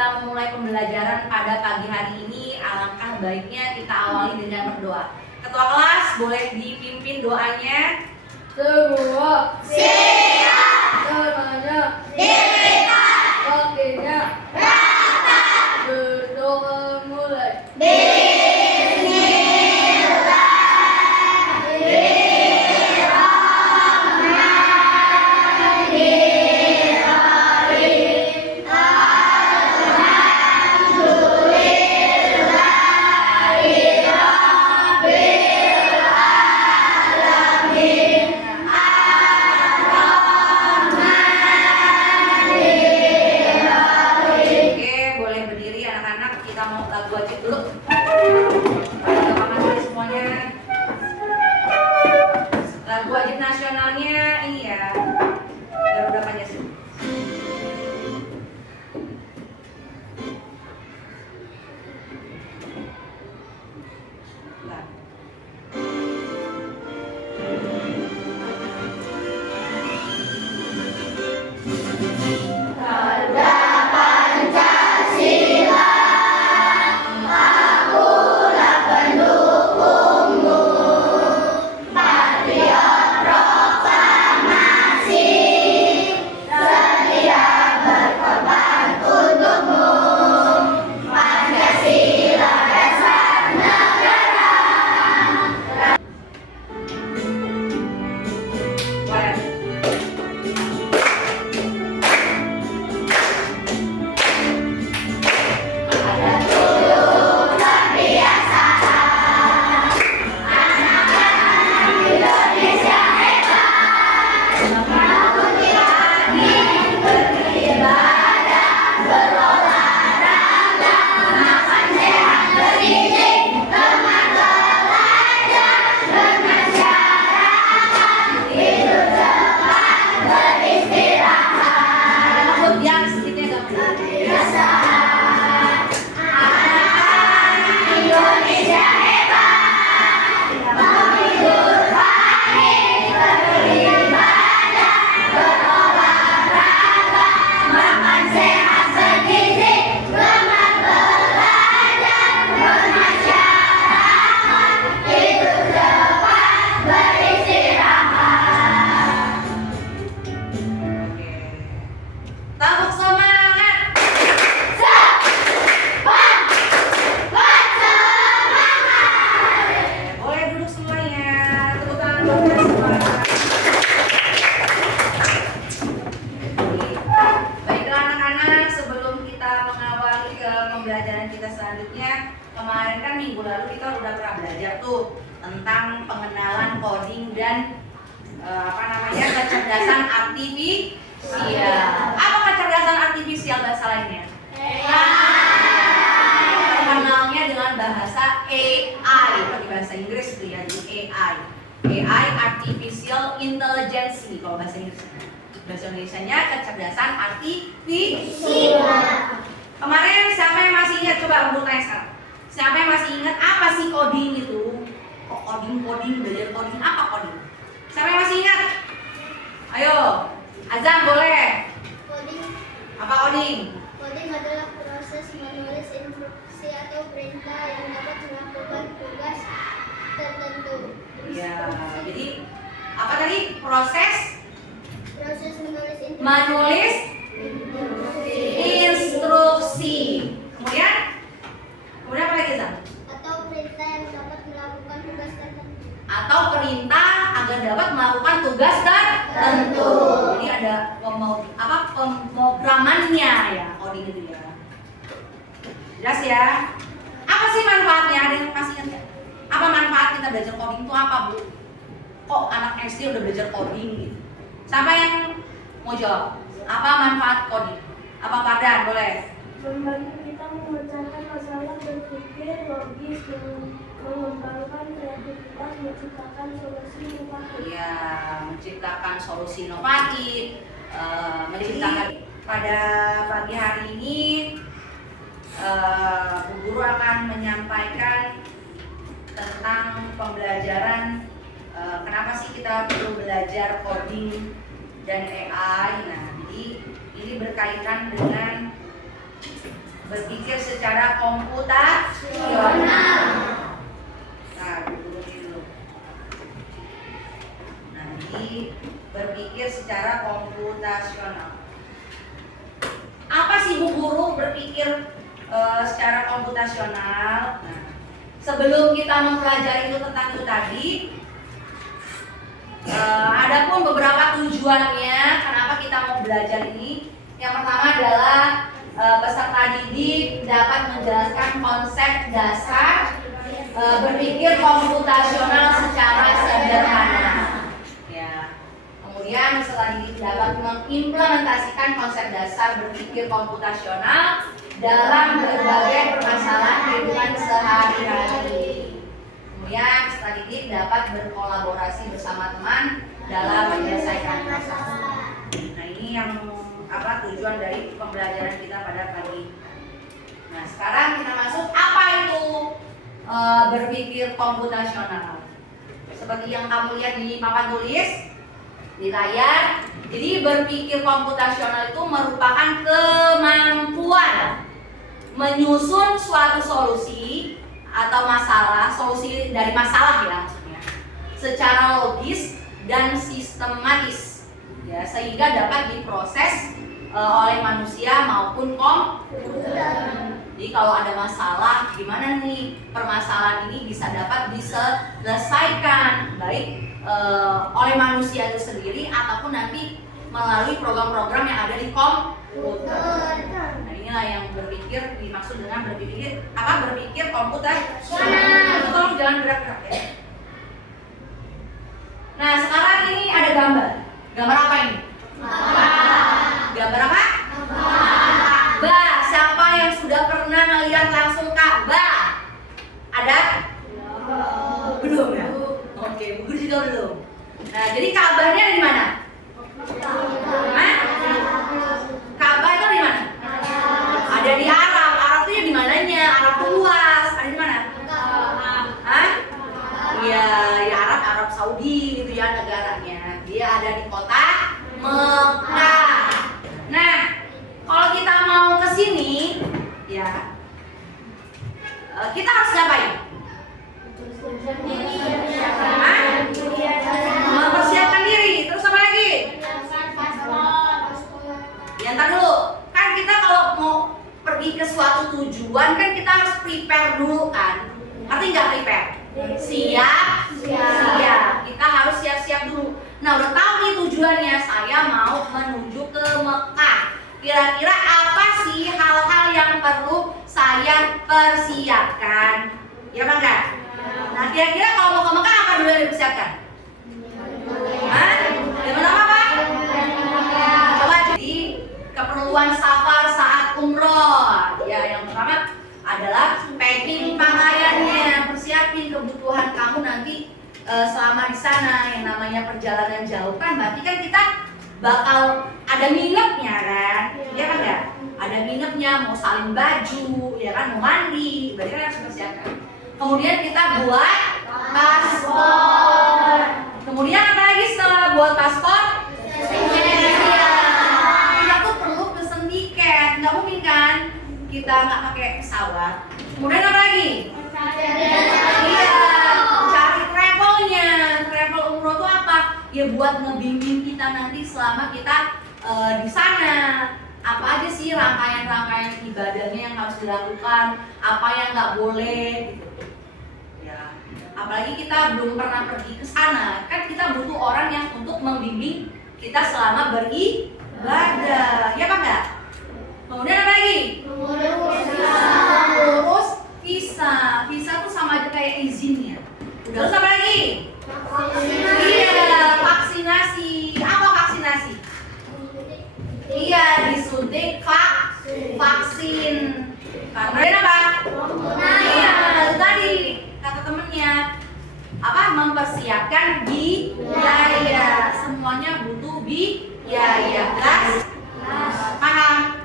kita memulai pembelajaran pada pagi hari ini, alangkah baiknya kita awali dengan berdoa. Ketua kelas boleh dipimpin doanya. Semua siap, semuanya dirikan, kakinya rata, berdoa mulai. Lagu wajib nasionalnya ini ya, Garuda Pancasila. Pembelajaran kita selanjutnya, kemarin kan minggu lalu kita udah pernah belajar tuh tentang pengenalan coding dan kecerdasan artifisial. Apa kecerdasan artifisial bahasa lainnya? Kenalnya dengan bahasa AI, pakai bahasa Inggris tuh ya, jadi AI Artificial Intelligence kalau bahasa Inggris. Bahasa Indonesianya kecerdasan artifisial. Kemarin siapa yang masih ingat, coba aku tanya sekarang. Siapa yang masih ingat apa sih coding itu? Kok coding, belajar coding, apa coding? Siapa yang masih ingat? Ayo, Azam boleh. Coding. Apa coding? Coding adalah proses menulis instruksi atau perintah yang dapat melakukan tugas tertentu. Ya, jadi apa tadi? Proses menulis instruksi. Kemudian apa lagi, Zam? atau perintah yang dapat melakukan tugas tertentu. Atau perintah agar dapat melakukan tugas tertentu. Jadi ada pemrogramannya ya, coding itu ya. Jelas ya? Apa sih manfaatnya? Ada yang masih ingat nggak? Apa manfaat kita belajar coding itu apa, Bu? Kok anak SD udah belajar coding gitu? Siapa yang mau jawab? Apa manfaat coding? Apa Fardan? Boleh? Membantu kita memecahkan masalah, berpikir logis, mengembangkan kreativitas, menciptakan solusi inovatif. Iya, menciptakan solusi inovatif, menciptakan. Pada pagi hari ini, Bu Guru akan menyampaikan tentang pembelajaran kenapa sih kita perlu belajar coding dan AI. Nah, jadi ini berkaitan dengan berpikir secara komputasional. Nah, dulu. Nanti berpikir secara komputasional. Apa sih Bu Guru berpikir secara komputasional? Nah, sebelum kita mempelajari itu tentang itu tadi, ada pun beberapa tujuannya kenapa kita mau belajar ini. Yang pertama adalah peserta didik dapat menjelaskan konsep dasar berpikir komputasional secara sederhana. Ya. Kemudian peserta didik dapat mengimplementasikan konsep dasar berpikir komputasional dalam berbagai permasalahan kehidupan sehari-hari. Kemudian peserta didik dapat berkolaborasi bersama teman dalam menyelesaikan masalah. Nah, ini yang tujuan dari pembelajaran kita pada pagi. Nah, sekarang kita masuk apa itu berpikir komputasional. Seperti yang kamu lihat di papan tulis di layar. Jadi berpikir komputasional itu merupakan kemampuan menyusun suatu solusi atau masalah, solusi dari masalah ya maksudnya, secara logis dan sistematis ya, sehingga dapat diproses oleh manusia maupun komputer. Jadi kalau ada masalah, gimana nih permasalahan ini bisa dapat diselesaikan baik oleh manusia itu sendiri ataupun nanti melalui program-program yang ada di komputer. Nah, inilah yang berpikir dimaksud dengan berpikir komputasional. Tolong jangan gerak-gerak ya. Nah, sekarang ini ada gambar. Gambar apa ini? Gambar apa? Ka'bah. Siapa yang sudah pernah melihat langsung Ka'bah? Ada? Belum ya? Oke, Bu Guru juga belum. Nah, jadi Ka'bahnya ada di mana? Hah? Ka'bah itu di mana? Ada di Arab. Arab itu di mananya? Arab luas. Ada di mana? Hah? Iya, ya Arab Saudi gitu ya negaranya. Dia ada di kota Mekah. Nah, kalau kita mau ke sini, ya, kita harus ngapain? Mempersiapkan diri. Terus apa lagi? Ya, ntar dulu. Kan kita kalau mau pergi ke suatu tujuan kan kita harus prepare dulu kan. Artinya nggak prepare? Siap. Kita harus siap-siap dulu. Nah, udah tahu nih tujuannya, saya mau menuju ke Mekah. Kira-kira apa sih hal-hal yang perlu saya persiapkan? Ya Bang kan? Nah, kira-kira kalau mau ke Mekah apa dulu yang dipersiapkan? Hah? Yang pertama apa? Coba jadi keperluan safar saat umroh. Ya, yang pertama adalah packing pakaiannya, persiapin kebutuhan kamu nanti selama di sana. Yang namanya perjalanan jauh kan berarti kan kita bakal ada nginepnya kan, ya kan ya? Ada nginepnya, mau salin baju, ya kan, mau mandi, berarti kan harus persiapkan. Kemudian kita buat paspor. Kemudian apa lagi setelah buat paspor? Kita tuh perlu pesen tiket, nggak mungkin kan kita nggak pakai pesawat. Kemudian apa lagi? Iya, cari travelnya. Travel umroh itu apa? Ya buat ngebimbing kita nanti selama kita di sana. Apa aja sih rangkaian-rangkaian ibadahnya yang harus dilakukan, apa yang nggak boleh gitu. Ya, apalagi kita belum pernah pergi ke sana, kan kita butuh orang yang untuk membimbing kita selama beribadah, ya Pak nggak? Kemudian apa lagi? Urus visa. Visa tuh sama aja kayak izinnya. Terus apa lagi? Iya, vaksinasi. Apa vaksinasi? Iya, disuntik vaksin. Karena apa? Iya, itu tadi kata temennya apa? Mempersiapkan biaya. Semuanya butuh biaya. Paham?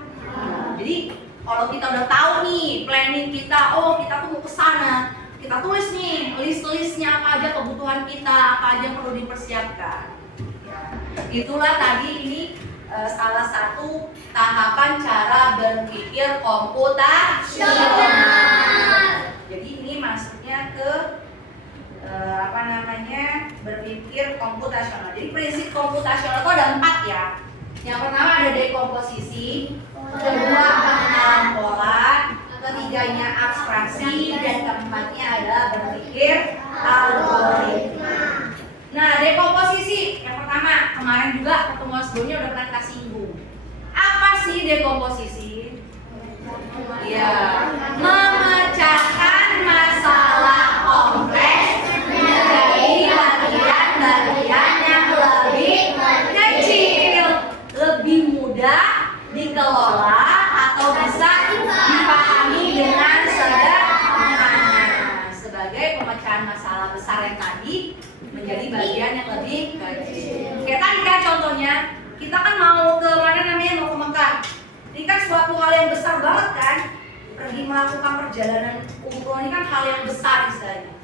Jadi kalau kita udah tahu nih planning kita, oh kita tuh mau ke sana, kita tulis nih list-listnya apa aja kebutuhan kita, apa aja yang perlu dipersiapkan. Ya, itulah tadi ini salah satu tahapan cara berpikir komputasional. Jadi ini masuknya ke berpikir komputasional. Jadi prinsip komputasional itu ada 4 ya. Yang pertama ada dekomposisi, kedua pengenalan pola, ketiganya abstraksi, dan keempatnya adalah berpikir algoritma. Nah, dekomposisi yang pertama, kemarin juga pertemuan sebelumnya udah pernah kita singgung. Apa sih dekomposisi? Ya, memecahkan masalah kompleks menjadi bagian-bagian yang lebih kecil, lebih mudah dikelola atau bisa dipahami dengan sederhana. Sebagai pemecahan masalah besar yang tadi menjadi bagian yang lebih kecil. Kayak tadi kan contohnya, kita kan mau ke mana namanya, mau ke Mekah. Ini kan suatu hal yang besar banget kan. Pergi melakukan perjalanan umroh ini kan hal yang besar istilahnya.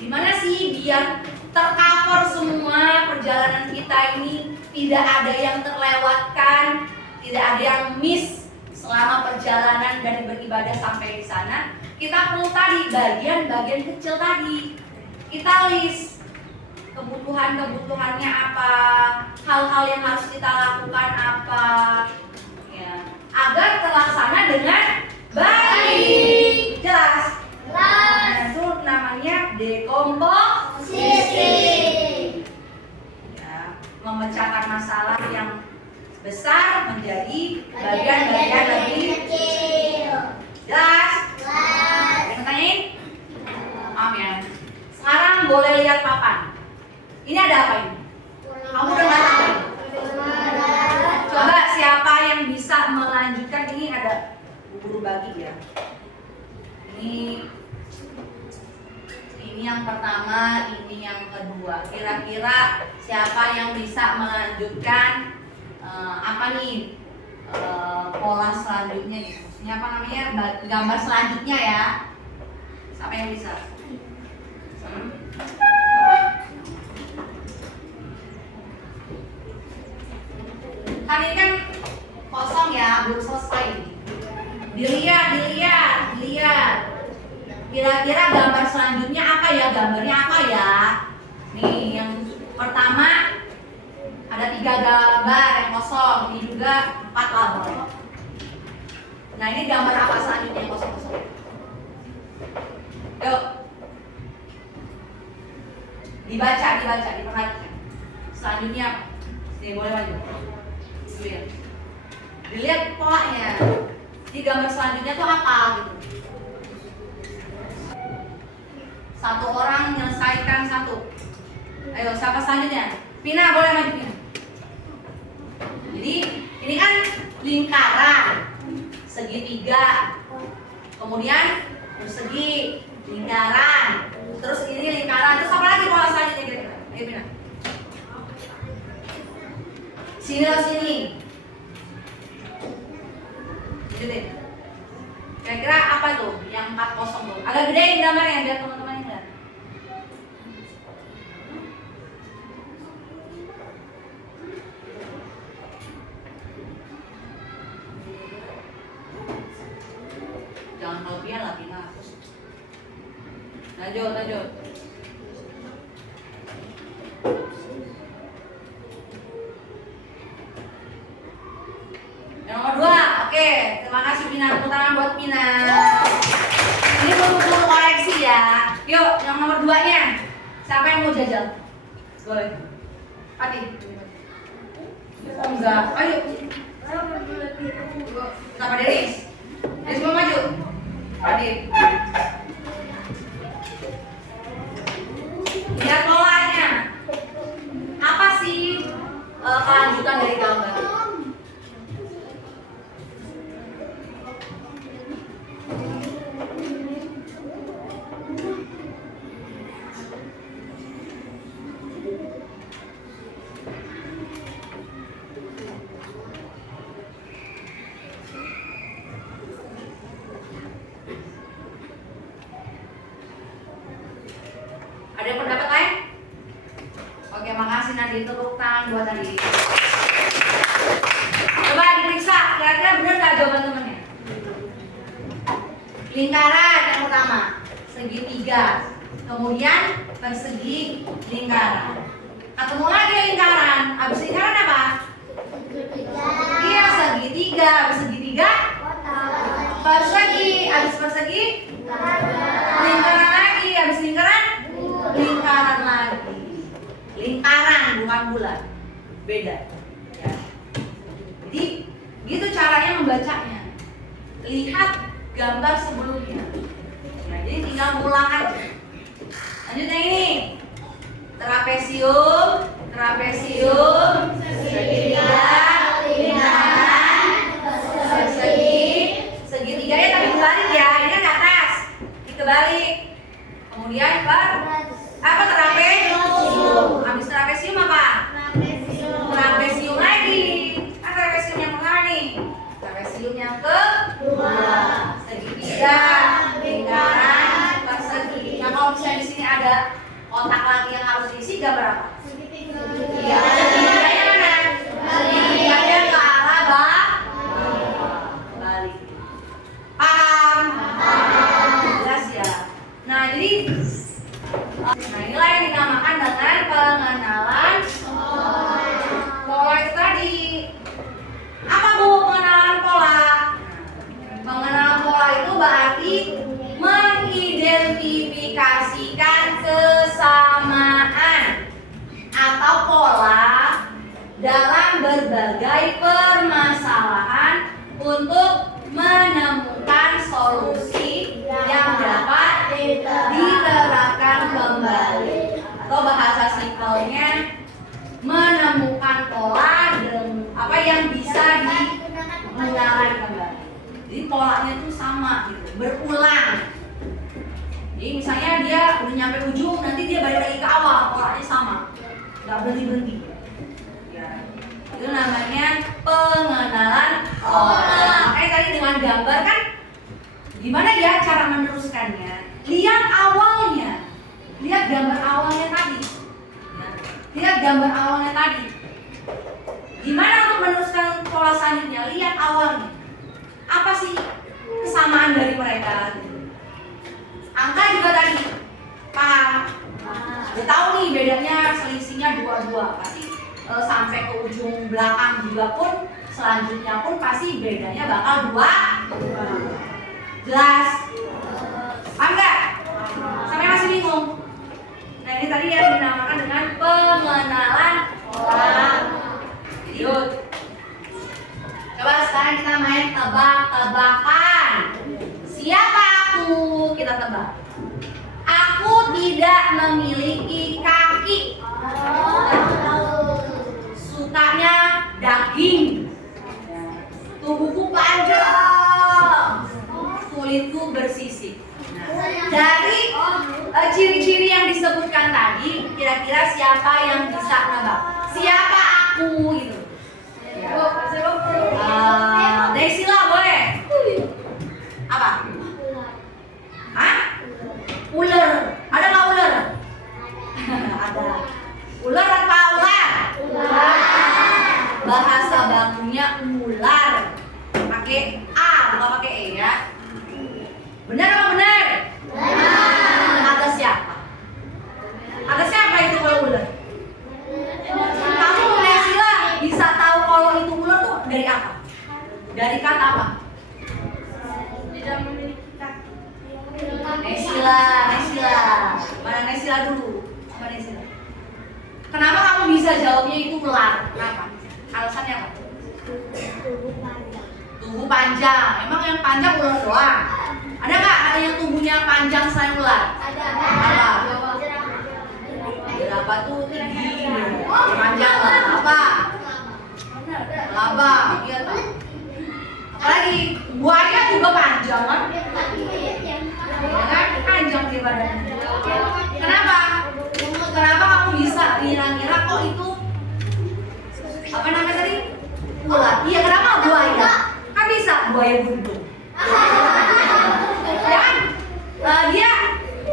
Gimana sih biar tercover semua perjalanan kita ini, tidak ada yang terlewatkan, tidak ada yang miss selama perjalanan dari beribadah sampai di sana. Kita perlu tadi bagian-bagian kecil tadi. Kita list kebutuhannya apa, hal-hal yang harus kita lakukan apa, ya, agar terlaksana dengan baik. Jelas? Nah, itu namanya dekomposisi. Ya, memecahkan masalah yang besar menjadi bagian-bagian lebih kecil. Jelas? Yang tanyain? Maaf ya. Sekarang boleh lihat papan. Ini ada apa ini? Kamu udah nggak tahu? Coba siapa yang bisa melanjutkan? Ini ada guru bagi ya. Ini yang pertama, ini yang kedua. Kira-kira siapa yang bisa melanjutkan apa nih pola selanjutnya nih? Maksudnya apa namanya? Gambar selanjutnya ya. Siapa yang bisa? Kan ini kan kosong ya, belum selesai. Dilihat. Kira-kira gambar selanjutnya apa ya? Gambarnya apa ya? Nih, yang pertama ada 3 gambar yang kosong. Ini juga 4 gambar. Nah, ini gambar apa selanjutnya yang kosong-kosong? Yuk. Dibaca, diperhatikan. Selanjutnya, sini boleh maju. Dilihat polanya. Di gambar selanjutnya tuh apa gitu. Satu orang menyelesaikan satu. Ayo, siapa selanjutnya? Pina, boleh maju Pina. Jadi ini kan lingkaran segitiga, kemudian persegi, lingkaran, terus ini lingkaran, terus apa lagi pola selanjutnya kira-kira? Ayo Pina. Sini atau sini. Lanjutin. Kira-kira apa tuh yang 4-0 tuh? Agak gedein gambarnya biar teman-teman lihat. Jangan kelebihan lah Pina. Lanjut. Yang nomor 2, oke. Terima kasih Pina, tepuk tangan buat Pina. Ini perlu koreksi ya. Yuk, yang nomor 2-nya. Siapa yang mau jajal? Boleh. Pati. Enggak. Ayo. Siapa Deris? Deris mau maju. Pati. Lihat polanya. Apa sih kelanjutan dari gambar? Ada yang pendapat lain? Oke, makasih Nadi. Tepuk tangan buat Nadi. Coba diperiksa Lingkaran yang pertama, segitiga. Kemudian persegi lingkaran. Ketemu lagi lingkaran. Habis lingkaran apa? Iya, segitiga. Habis segitiga persegi. Habis persegi lingkaran lagi. Habis lingkaran lingkaran lagi. Lingkaran bukan bulat. Beda. Ya. Jadi gitu caranya membacanya. Lihat gambar sebelumnya. Nah, jadi tinggal ngulang aja. Lanjutnya ini. Trapesium, segitiga, lingkaran, persegi. Segitiganya tapi kebalik ya. Ini kan ke atas. Ini kebalik. Kemudian apa trapesium? Habis trapesium apa? Trapesium lagi. Kan trapesium yang pertama nih. Trapesium yang kedua. Segitiga, lingkaran, persegi. Nah, kalau misalnya di sini ada kotak lagi yang harus diisi, gambar apa? Iya, segitiganya mana? Segitiganya ke arah balik. Paham? Jelas ya. Nah, jadi inilah yang dinamakan dengan pengenalan pola itu tadi. Apa Bu pengenalan pola? Pengenalan pola itu berarti mengidentifikasikan kesamaan atau pola dalam berbagai permasalahan untuk menemukan solusi yang dapat diterapkan kembali, atau bahasa simpelnya menemukan pola apa yang bisa digunakan kembali. Jadi polanya itu sama gitu, berulang. Jadi misalnya dia udah nyampe ujung, nanti dia balik lagi ke awal, polanya sama, nggak berhenti. Ya, itu namanya pengenalan pola. Makanya tadi dengan gambar kan, gimana ya cara meneruskannya? Lihat awalnya, lihat gambar awalnya tadi. Ya, lihat gambar awalnya tadi. Gimana untuk meneruskan pola selanjutnya? Lihat awalnya. Apa sih kesamaan dari mereka? Angka juga tadi, paham? Udah tahu nih bedanya, selisihnya 22. Pasti sampai ke ujung belakang juga pun, selanjutnya pun pasti bedanya bakal 2. Jelas? Paham nggak? Sampai masih bingung? Nah, ini tadi yang dinamakan dengan pengenalan pola. Yuk. Coba sekarang kita main tebak-tebakan. Siapa aku? Kita tebak. Aku tidak memiliki kaki. Sukanya daging. Tubuhku panjang. Kulitku bersisik. Nah, dari ciri-ciri yang disebutkan tadi, kira-kira siapa yang bisa nebak? Siapa aku gitu? Desila boleh? Apa? Hah? Ular. Ada nggak ular? Ada. Ular apa ular? Bahasa bakunya ular. Pakai A, bukan pakai E ya. Benar apa benar? Ada siapa? Ada siapa itu kalau ular? Kamu Desila bisa tahu kalau itu ular tuh dari apa? Dari kata apa? Tidak memiliki kaki. Nesila. Mana Nesila dulu? Apa Nesila? Kenapa kamu bisa jawabnya itu ular? Kenapa? Alasannya apa? Tubuh panjang. Emang yang panjang ular doang? Ada nggak yang tubuhnya panjang selain ular? Ada. Apa? Berapa tuh tinggi? Panjang lah. Apa? Laba. Iya tuh. Apalagi buaya juga panjang kan? Ya kan? Panjang dia badannya. Kenapa? Kenapa kamu bisa ngira-ngira kok itu apa namanya tadi? Ular. Iya, kenapa buaya? Kan bisa buaya buntung. Ya kan? Dia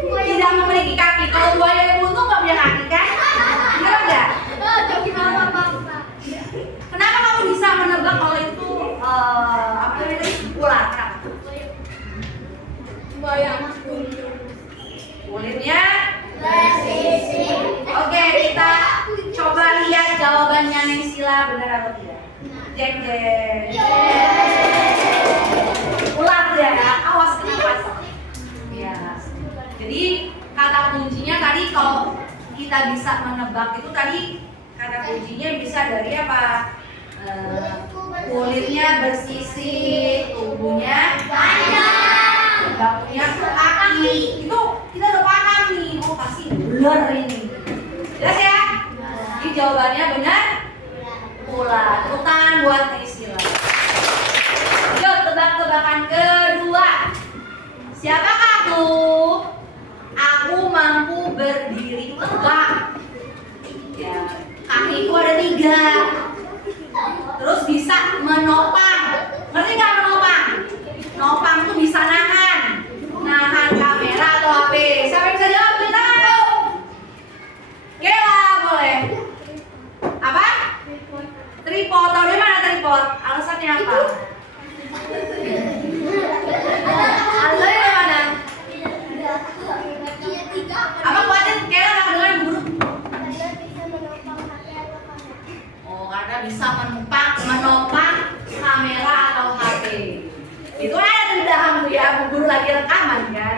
tidak memiliki kaki. Kalau buaya buntung nggak punya kaki kan? Iya enggak? Kenapa kamu bisa menebak kalau itu apa namanya tadi? Ular? Kenapa? jeng jeng. Ulang ya, awas kelupas. Ya. Jadi kata kuncinya tadi kalau kita bisa menebak itu tadi kata kuncinya bisa dari apa? Kulitnya bersisik, tubuhnya panjang, bakunya kaki. Itu kita udah paham nih. Oh pasti ular ini. Jelas ya? Jadi jawabannya benar. Ular. Tepuk tangan buat Naysila. Yuk tebak-tebakan kedua. Siapakah tuh? Aku mampu berdiri tegak. Ya, kakiku ada 3. Terus bisa menopang. Ngerti nggak menopang? Nopang tuh bisa nahan kamera atau HP. Siapa yang bisa jawab? Kita tahu. Kela boleh. Apa? Tripod. Tahu dari mana tripod? Alasannya apa? Alasannya dari mana? Apa kuatin? Kela nggak dengar buruk? Oh, karena bisa menopang kamera atau HP. Itu ada di dalam ya, guru lagi rekaman kan?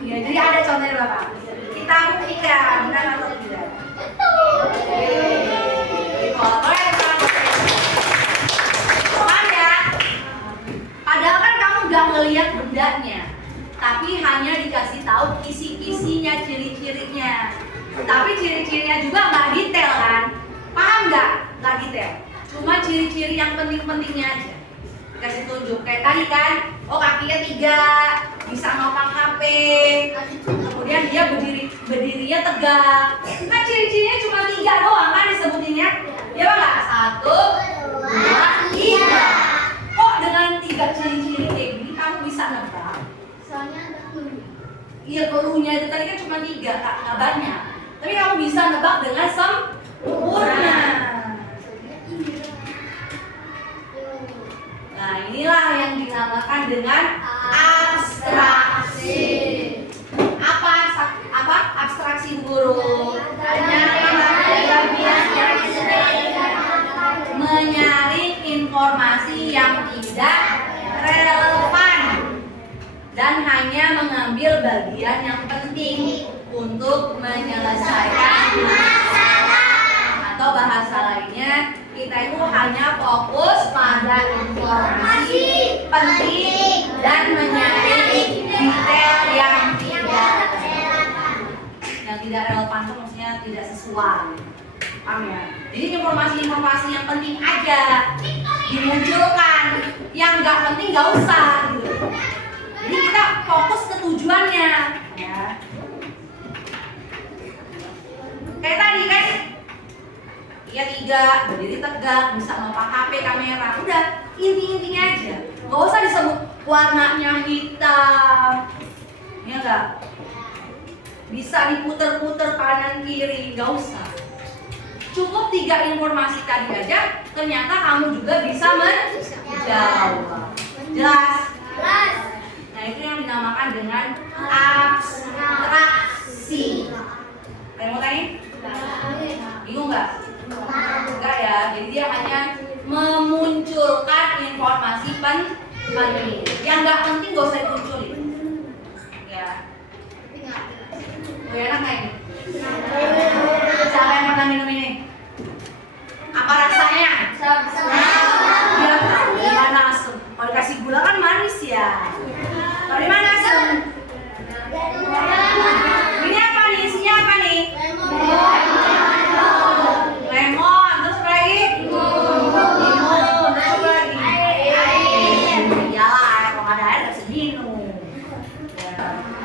Ya, jadi ada contohnya Bapak. Kita buktikan, benar atau tidak? Paham ya? Padahal kan kamu gak ngelihat bendanya, tapi hanya dikasih tahu kisi-kisinya, ciri-cirinya. Tapi ciri-cirinya juga nggak detail kan? Paham nggak? Nggak detail. Cuma ciri-ciri yang penting-pentingnya aja dikasih tunjuk. Kayak tadi kan, oh kakinya 3, bisa nopang HP, kemudian dia berdirinya tegak. Kan ciri-cirinya cuma 3 doang kan disebutinnya? Ya nggak? 1, 2, 3. Kok dengan 3 ciri-ciri kayak gini kamu bisa nebak? Soalnya ada clue. Iya, clue-nya itu tadi kan cuma 3, nggak banyak. Tapi kamu bisa nebak dengan sempurna. Nah, inilah yang dinamakan dengan abstraksi. Apa abstraksi guru? Menyaring informasi yang tidak relevan dan hanya mengambil bagian yang penting untuk menyelesaikan masalah. Atau bahasa lainnya, kita itu hanya fokus pada informasi penting dan menyaring detail yang tidak relevan itu maksudnya tidak sesuai. Paham ya? Jadi informasi-informasi yang penting aja dimunculkan, yang nggak penting nggak usah gitu. Jadi kita fokus ke tujuannya ya. Kayak tadi kan, ya 3, berdiri tegak, bisa nopang HP, kamera, udah inti-intinya aja. Gak usah disebut warnanya hitam, ya enggak? Bisa diputer-puter kanan kiri, gak usah. Cukup 3 informasi tadi aja, ternyata kamu juga bisa menjawab. Jelas? Jelas. Nah itu yang dinamakan dengan abstraksi. Ada yang mau tanya? Bingung nggak? Enggak ya, jadi dia hanya memunculkan informasi penting. Yang nggak penting gak usah dimunculin. Ya. Oh, enak nggak ini? Siapa yang pernah minum ini? Apa rasanya? Ya, gimana asem? Kalau dikasih gula kan manis ya. Kalau di mana asem? Ini apa nih? Isinya apa nih? Lemon, terus apa lagi? Limun, terus apa lagi? Air. Iyalah, kalau nggak ada air nggak bisa minum.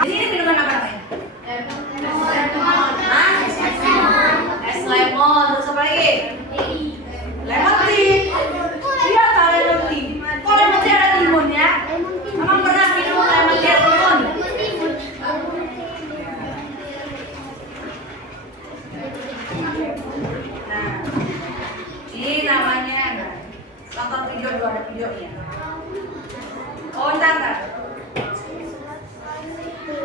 Jadi ini minuman apa namanya? Es lemon, terus apa lagi? Lemon tea. Iya, tahu lemon tea. Kok lemon tea ada timunnya? Emang pernah minum lemon tea timun? Nah, ini namanya. Tonton video dulu, ada videonya. Oh, ntar.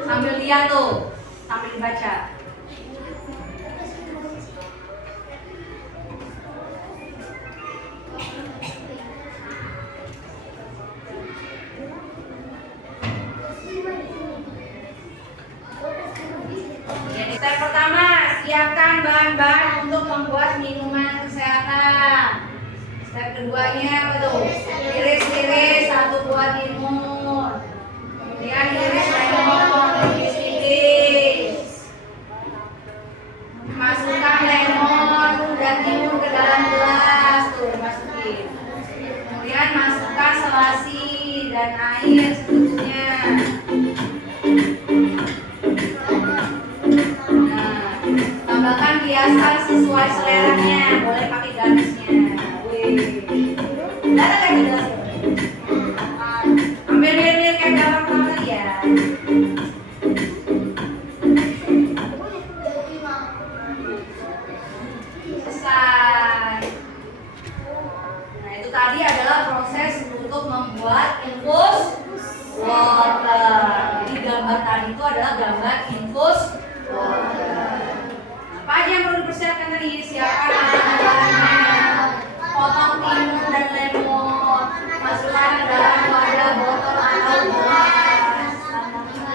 Sambil lihat tuh, sambil dibaca. keduanya apa tuh? Iris-iris, satu buah timun. Kemudian iris lemon, tipis-tipis. Masukkan lemon dan timun ke dalam gelas, tuh masukin. Kemudian masukkan selasi dan air secukupnya. Nah, tambahkan hiasan sesuai seleranya, boleh pakai garisnya. Wih, ada lagi gelasnya. Ambil mirip-mirip kayak gambar pertama tadi ya. Selesai. Nah, itu tadi adalah proses untuk membuat infus water. Jadi gambar tadi itu adalah gambar infus water. Apa aja yang perlu dipersiapkan tadi? Siapkan bahan-bahannya, potong timun dan lemon, masukkan ke dalam wadah botol atau gelas.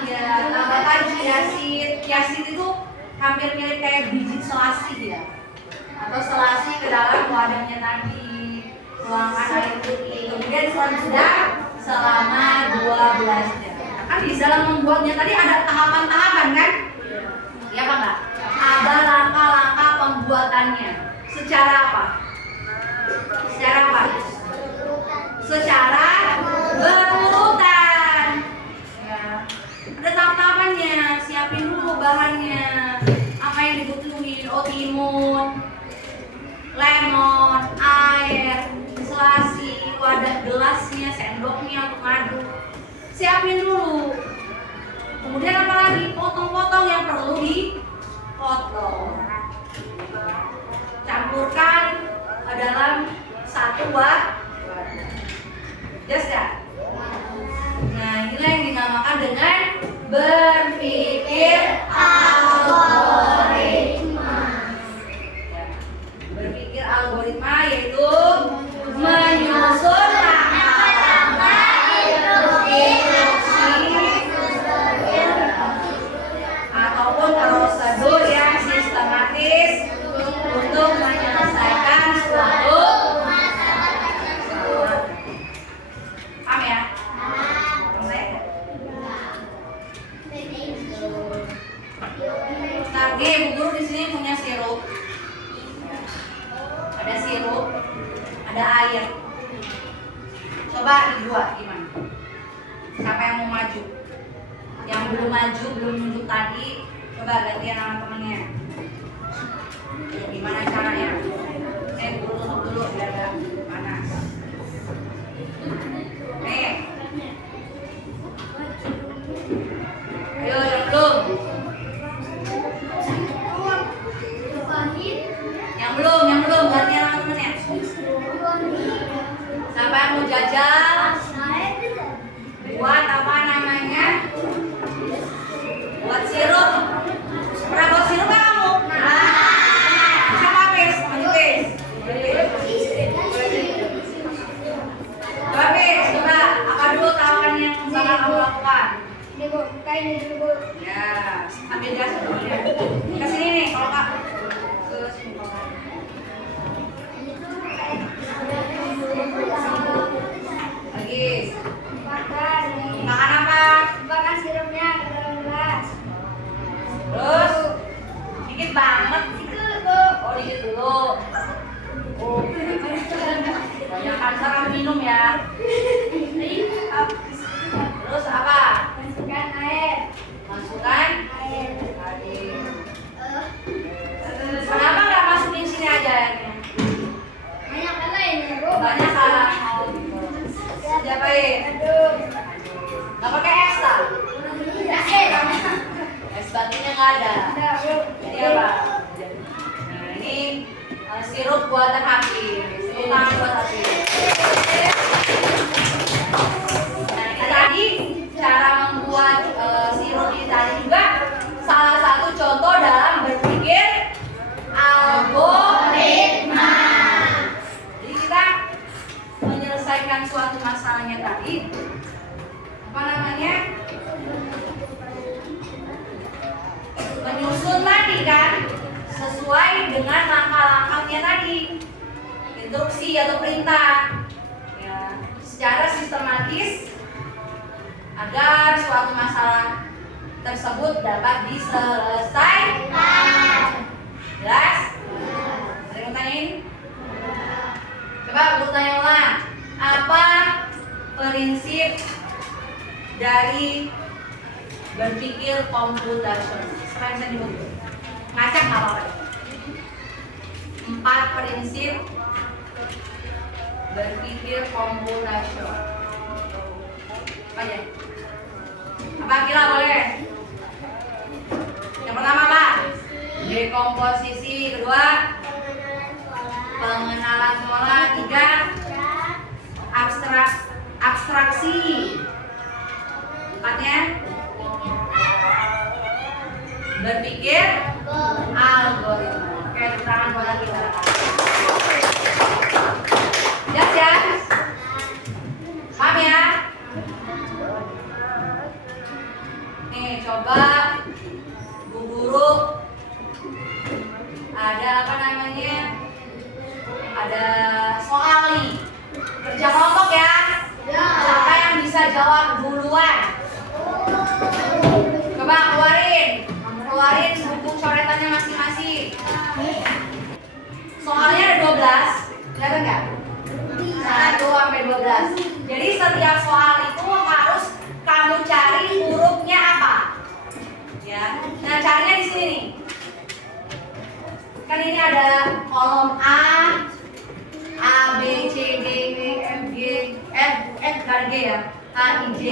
Ya, tambahkan chiaseed. Chiaseed itu hampir mirip kayak biji selasi ya, atau selasi ke dalam wadahnya tadi. Tuangkan air putih. Kemudian rendam selama 12 jam. Kan di dalam membuatnya tadi ada tahapan-tahapan kan? Ya apa enggak? Ada langkah-langkah pembuatannya. Secara apa? Secara apa? Secara berurutan. Ya. Ada tahap-tahapannya. Siapin dulu bahannya. Apa yang dibutuhin? Oh, timun, lemon, air, selasi, wadah gelasnya, sendoknya untuk ngaduk. Siapin dulu. Kemudian apa lagi? Potong-potong yang perlu dipotong. Campurkan ke dalam satu wadah. Jelas ya? Nah, inilah yang dinamakan dengan berpikir algoritma. Berpikir algoritma yaitu menyusun langkah-langkah instruksi ataupun prosedur yang sistematis untuk menyelesaikan suatu masalah. Paham ya? Tadi Bu Guru di sini punya sirup. Ada sirup, ada air. Coba dibuat gimana? Siapa yang mau maju? Yang belum maju, belum nunjuk tadi, coba gantian sama temennya. Gimana caranya? Saya tutup dulu biar gak panas. Nih. Ayo yang belum. Yang belum gantian sama temennya. Siapa yang mau jajal? Buat apa namanya? Buat sirup. Pernah buat sirup kan kamu? Siapa Pis? Maju Pis. Coba Pis, coba apa dulu tawaran yang bakal kamu lakukan? Ini Bu, buka ini dulu Bu. Ya, ambil gas dulu ya. Ke sini nih, kalau Kak. Ke sini kalau lagi. Makan apa? Makan sirupnya ke dalam gelas. Terus dikit banget. Oh, dikit dulu. Oh, banyak kan minum ya. Terus apa? Masukkan air. Masukkan Air. air. Kenapa nggak masukin sini aja airnya? Banyak kan ini Bu? Banyak kan? Diapain? Aduh. Nggak pakai es lah? Es batunya nggak ada. Ada Bu. Jadi apa? Nah, ini sirup buatan Hafiz. Tepuk tangan buat Hafiz. Nah, ini tadi cara membuat sirup ini tadi juga salah satu contoh dalam berpikir algoritma. Jadi kita menyelesaikan suatu masalahnya tadi, apa namanya? Menyusun tadi kan sesuai dengan langkah-langkahnya tadi. Gitu instruksi atau perintah ya, secara sistematis agar suatu masalah tersebut dapat diselesaikan. Jelas? Ada yang mau tanyain? Coba aku tanya ulang. Apa prinsip dari berpikir komputasional? Sekarang saya nyebut ngacak nggak apa-apa. 4 prinsip berpikir komputasional. Apa ya? Apa kira boleh? Yang pertama apa? Dekomposisi. Kedua, pengenalan pola. 3, abstraksi. 4-nya berpikir algoritma. Oke, tepuk tangan buat kita. Jelas ya? Paham ya? Nih, coba Bu Guru ada apa namanya? Ada soal nih. Kerja kelompok ya. Siapa yang bisa jawab duluan? Coba keluarin buku coretannya masing-masing. Soalnya ada 12, kelihatan nggak? 1 sampai 12. Jadi setiap soal itu harus kamu cari hurufnya apa? Ya. Nah, carinya di sini nih. Kan ini ada kolom A, B, C, D, E, F, G, F dan G ya. H, I, J.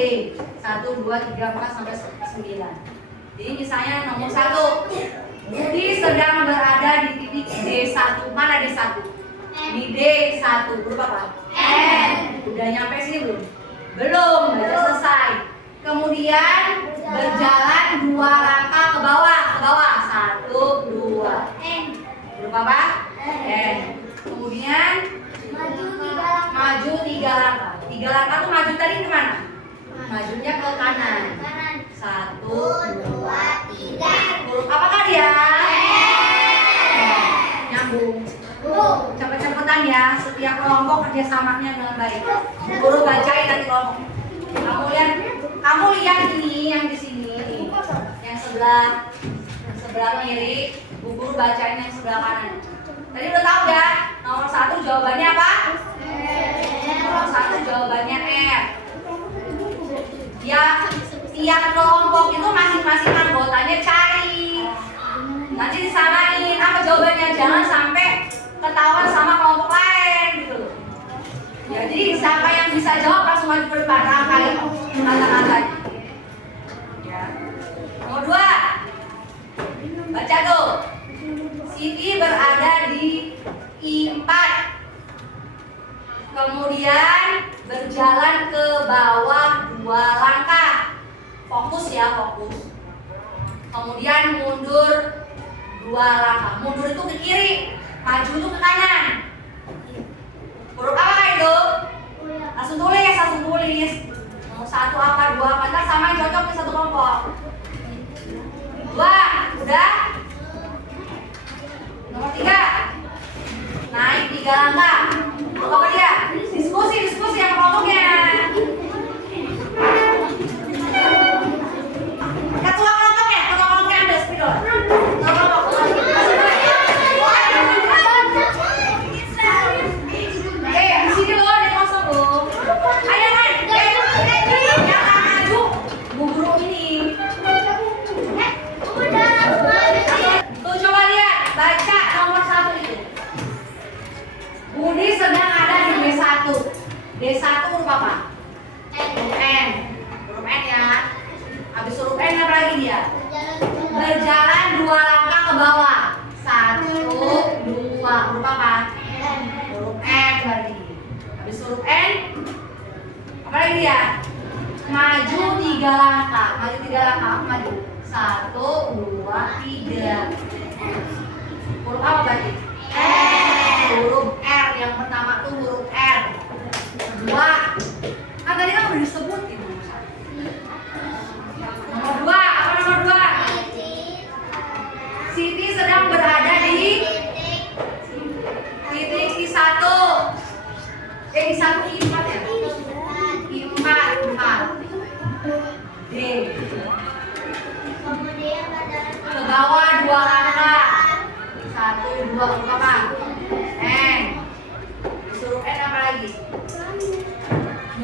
1, 2, 3, 4 sampai 9. Jadi misalnya nomor 1, Budi sedang berada di titik D1. Mana D1? Di D1. Berupa apa? N. Udah nyampe sini belum? Belum, baca selesai. Kemudian berjalan 2 langkah ke bawah. 1, 2. N. Berupa apa? N. Kemudian maju 3 langkah. 3 langkah tuh maju tadi kemana? Majunya ke kanan. 1, 2, 3. Huruf apakah dia? Nyambung. Cepet-cepetan ya. Setiap kelompok kerjasamanya dengan baik. Guru bacain nanti kelompok. Kamu lihat ini yang di sini, yang sebelah kiri. Bu Guru bacain yang sebelah kanan. Tadi udah tahu ya? Nomor 1 jawabannya apa? Nomor 1 jawabannya R. Ya, tiap kelompok itu masing-masing anggotanya cari. Nanti disamain apa jawabannya, jangan sampai ketahuan sama kelompok lain gitu. Ya, jadi siapa yang bisa jawab langsung maju ke depan, rangkai kata-katanya. Ya. Nomor 2. Baca tuh. Siti berada di I4. Kemudian berjalan ke bawah 2 langkah. Fokus ya, fokus. Kemudian mundur 2 langkah. Mundur itu ke kiri, maju itu ke kanan. Huruf apa itu? Langsung tulis. Mau 1 apa, 2 apa, ntar samain cocok ke satu kelompok. 2, udah? Nomor 3, naik 3 langkah. Huruf apa dia? Diskusi yang kelompoknya. Ketua kelompoknya ambil spidol. Di sini loh, ada kosong loh. Ayo kan, yang maju Bu Guru ini. Tuh coba lihat, baca nomor 1 itu. Budi sedang ada di D1. D1 huruf apa? N. Huruf N ya. Habis huruf N apa lagi dia? Berjalan 2 langkah ke bawah. 1, 2. Huruf apa? Huruf N berarti. Habis huruf N apa lagi dia? Maju 3 langkah. Maju. 1, 2, 3. Huruf apa berarti? Huruf R. Yang pertama tuh huruf R. Kedua, kan tadi kan udah disebutin. Nomor 2, apa nomor 2? Siti sedang berada di titik I1.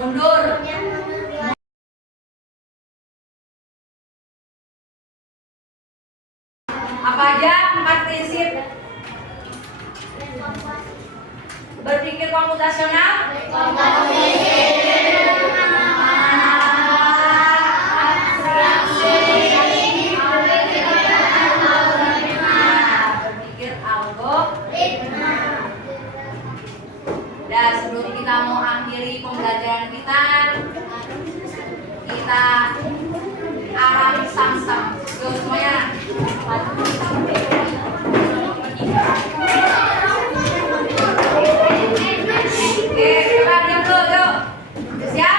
Mundur. Yang nomor 2. Apa aja 4 prinsip berpikir komputasional? Berpikir algoritma. Dan sebelum kita mau akhiri pembelajaran kita alami sam-sam. Yuk semuanya. Oke, coba diam dulu, yuk. Siap?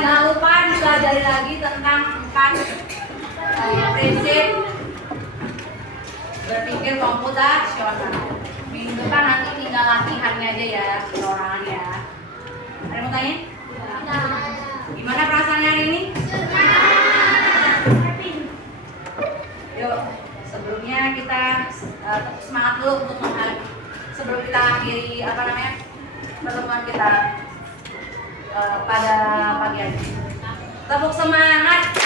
Jangan lupa dipelajari lagi tentang 4 prinsip berpikir komputasional. Minggu depan nanti tinggal latihannya aja ya, perorangan ya. Ada yang mau tanya? Gimana perasaannya hari ini? Yuk, sebelumnya kita tetap semangat dulu untuk sebelum kita akhiri pertemuan kita pada pagi hari. Tepuk semangat.